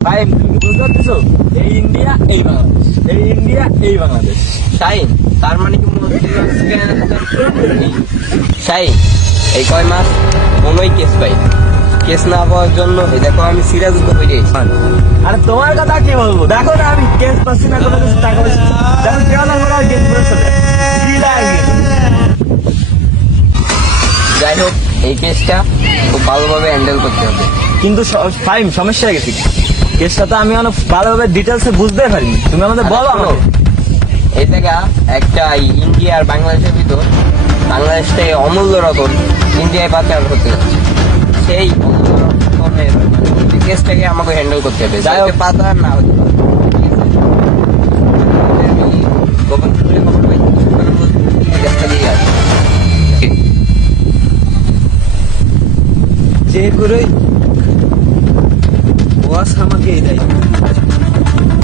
ভাই তুমি কি বুঝতে পারতেছো? এই ইন্ডিয়া এই বাংলাদেশ, এই ইন্ডিয়া এই বাংলাদেশ। শাহিন, তার মানে কি শাহিন এই কয় মাস কোনোই কেস পাই না। কেস না পাওয়ার জন্য এই দেখো আমি সিরিয়াস হয়ে যাই। আরে তোমার কথা কি বলবো, দেখো না আমি কেস পাচ্ছি না, কোনো কিছু টাকা পয়সা দেখো কেন আমার কেস পড়েছে কি লাগে। যাই হোক, এই কেসটা খুব ভালোভাবে হ্যান্ডেল করতে হবে। কিন্তু ফাইম সমস্যা হয়ে গেছে, কেসটা তো আমি অনেক ভালোভাবে ডিটেলসে বুঝতে পারিনি, তুমি আমাদের বলো আমাকে। এই জায়গা একটা ইন্ডিয়া আর বাংলাদেশের ভিতর, বাংলাদেশ থেকে অমূল্য রতন ইন্ডিয়ায় পাচার হতে যাচ্ছে। সেই অমূল্য রতনের কেসটাকে আমাকে হ্যান্ডেল করতে হবে, যাই হোক। যাতে পাচার না হতে পারে। ঠিক আছে? আমি গোপন সূত্রে খবর পাই, এই কেসটা দিয়ে আসি। ঠিক। যে করে বস আমাকে এই দায়িত্ব,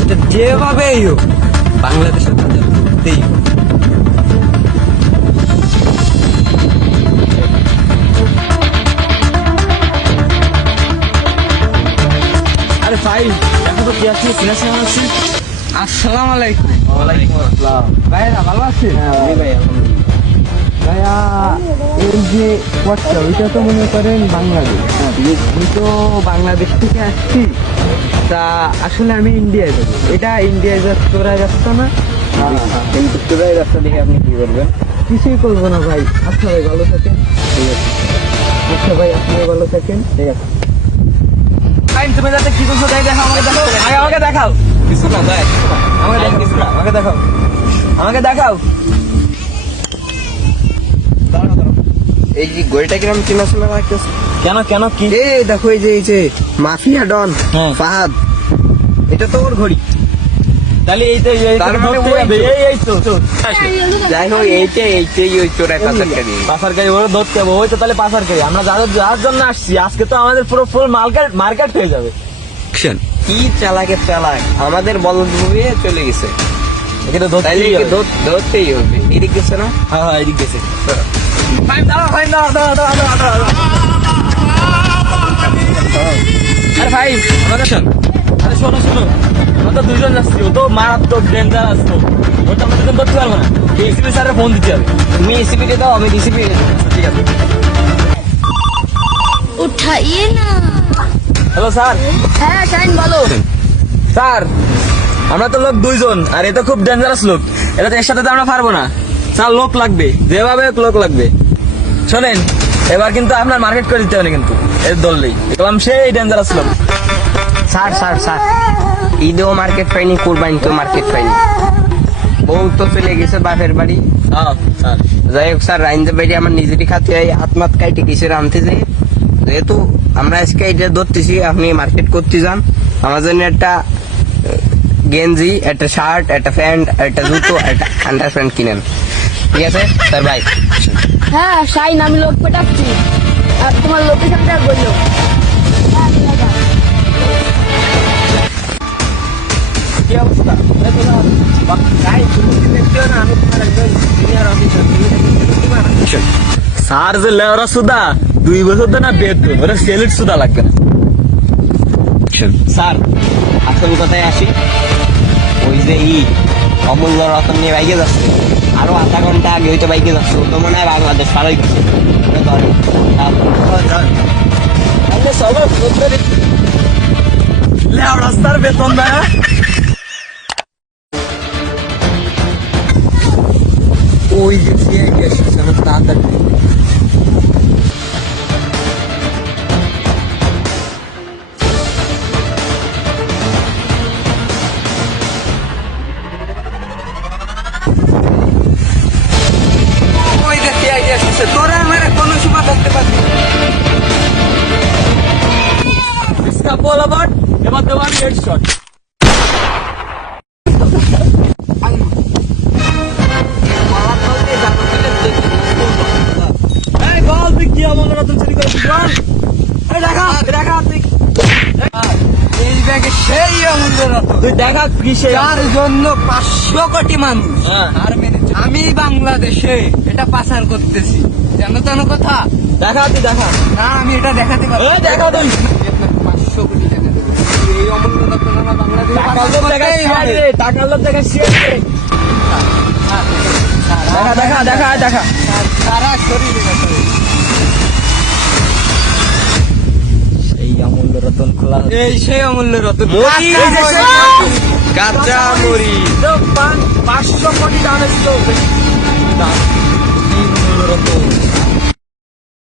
এটা যেভাবেই হোক বাংলাদেশের বাজার করতেই হবে। আরে ভাই দেখো তো কি আছে, সিনা সিনা আছি। আসসালামু আলাইকুম। ওয়ালাইকুম আসসালাম। ভাইরা ভালো আছেন? জি ভাই, ভাইয়া এই যে পথটা ওইটা তো মনে করেন বাংলাদেশ, আমি তো বাংলাদেশ থেকে আসছি, তা আসলে আমি ইন্ডিয়ায় যাবো। এটা ইন্ডিয়ায় তোরা যাচ্ছ না? এই উত্তরায় রাস্তা দেখে আপনি কি করবেন? কিছুই করবো না ভাই। আচ্ছা ভাই ভালো থাকেন। ঠিক আছে, আচ্ছা ভাই আপনিও ভালো থাকেন। ঠিক আছে। তুমি যাতে কি করছো তাই দেখো, আমাকে দেখাও, আমাকে দেখাও, কিছু না ভাই, আমাকে দেখাও, কিছু না। আমাকে দেখাও, আমাকে দেখাও। এই যে গড়িটা কিরম চেনা চেনা লাগতেছে। কেন কেন কি? এই দেখো, এই যে মাফিয়া ডন হ্যাঁ। ফাহাদ, এটা তো ওর ঘড়ি। তাহলে এই তো তার মানে ধরতে ওই হবে। তো। এই তো যাই হোক, এইটাই ওই চোরাই পাচারকারী। পাচারকারী ওরা ধরতে হবে, ওই তো তাহলে পাচারকারী। আমরা যার জন্য আসছি, আজকে তো আমাদের পুরো ফুল মার্কেট হয়ে যাবে। কি চালাকের চালাক, আমাদের বলদ ডুবিয়ে চলে গেছে। এখানে ধরতেই তাইলে হবে। ধরতেই হবে। এদিক গেছে না? হ্যাঁ হ্যাঁ এদিক গেছে। ফাইন দাঁড়াও, ফাইন দাঁড়াও, দাঁড়াও, দাঁড়াও, দাঁড়াও, দাঁড়াও। আরে ভাই আমাদের আরে শোনো শোনো, আমরা তো দুজন যাচ্ছি, ও তো মারাত্মক ডেঞ্জার আসতো, ওটা আমরা দুজন ধরতে পারবো না। এসিপি স্যারের ফোন দিতে হবে। তুমি এসিপিকে দাও, আমি ডিসিপি। ঠিক আছে। उठाइए ना। Hello sir. হ্যাঁ শাইন বলো। স্যার আমরা তো লোক দুইজন, আর এটা খুব ডেঞ্জারাস লোক, এটা তো এর সাথে তো আমরা পারবো না স্যার। লোক লাগবে, যেভাবে হোক লোক লাগবে। শোনেন, এবার কিন্তু আপনার মার্কেট করে দিতে হবে না কিন্তু, এর ধরলেই দেখলাম সেই ডেঞ্জারাস লোক। স্যার ঈদেও মার্কেট পাইনি, কোরবানিতেও মার্কেট পাইনি। বউ তো চলে গেছে বাপের বাড়ি। হ্যাঁ স্যার। যাই হোক স্যার, রাইন্দে বাড়ি আমার নিজেরই খাতে হয়, হাতমাত কাইটে কিসের আনতে যাই। যেহেতু আমরা আজকে এটা ধরতেছি, আপনি মার্কেট করতে যান, আমার জন্য একটা গেঞ্জি, একটা শার্ট, একটা প্যান্ট, একটা জুতো, একটা আন্ডার প্যান্ট কিনেন। ঠিক আছে স্যার, বাই। হ্যাঁ শাইন, আমি লোক পেটাচ্ছি, আর তোমার লোকেশনটা বললো। কি অবস্থা? স্যার যে লেওরা সুদা 2 বছর তো না বেতন, ওরা সেলিট সুদা লাগবে না। স্যার, আসল কথায় আসি। ওই যে অমূল্য রতন নিয়ে বাইকে যাচ্ছে, আরো আধা ঘন্টা আগে ওইটা বাইকে যাচ্ছে, ও তো মনে হয় বাংলাদেশ পারই গেছে। রাস্তার বেতন দেয় ওই যে তাড়াতাড়ি। ওই যে সিআইডি আসছে, তোরা আমার কোনো সময় ধরতে পারবি না। इसका बॉल अबाउट এবার দেওয়ান হেড শট। এই বল তুই কি অমূল্য রতন চুরি করেছিস বল? এই দেখা তুই, এই ব্যাগে সেই অমূল্য রতন, তুই দেখা কিসে? যার জন্য 500 কোটি মানুষ হ্যাঁ। আর মেনেছে। আমি বাংলাদেশে এটা পাচার করতেছি, জানো তো না কথা? দেখা তুই দেখা। না, আমি এটা দেখাতে পারবো। এই দেখা তুই। 500 কোটি টাকা দেবো। এই অমূল্য রতন আমার বাংলাদেশে টাকার লোক দেখা share দে, টাকার লোক দেখা share দে। দেখা সারা শরীরে ব্যথা। এই অমূল্য রতন খোলা হচ্ছে। এই সেই অমূল্য রতন মরি, এই যে সেই কাঁচা মরি। 500 কোটি দামের ছিল দাম। এই অমূল্য রতন।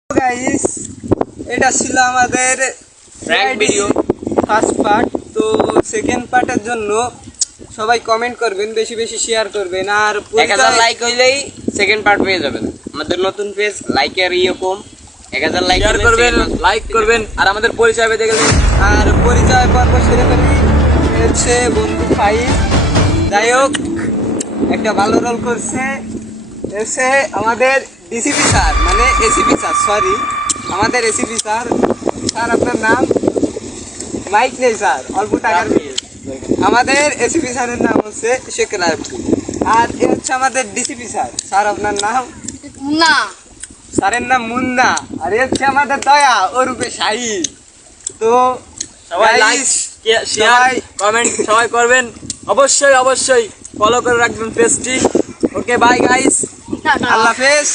গাইস, এটা ছিল আমাদের Prank video। First part. তো সেকেন্ড পার্টের জন্য সবাই কমেন্ট করবেন, বেশি বেশি শেয়ার করবেন, আর 1000 লাইক হইলেই সেকেন্ড পার্ট পেয়ে যাবেন। আমাদের নতুন পেজ লাইকের কম, 1000 লাইক শেয়ার করবেন, লাইক করবেন, আর আমাদের পরিচয় পেতে গেলে আর পরিচয় পর্ব সেরে ফেলি। হচ্ছে বন্ধু ফাইভ, যাই হোক একটা ভালো রোল করছে। এসে আমাদের ডিসিপি স্যার, মানে এসিপি স্যার, সরি আমাদের এসিপি স্যার। স্যার আপনার নাম? মাইক নেই স্যার, অল্প টাকার আমাদের এসিপি স্যারের নাম হচ্ছে শেখের আব্দুল। আর এ হচ্ছে আমাদের ডিসিপি স্যার। স্যার আপনার নাম? না স্যারের নাম মুন্না। আর এ হচ্ছে আমাদের দয়া, ও রূপে শাহিদ। তো সবাই guys, লাইক শেয়ার কমেন্ট সবাই করবেন। অবশ্যই ফলো করে রাখবেন পেজটি। Okay bye guys, tata. আল্লাহ হাফেজ।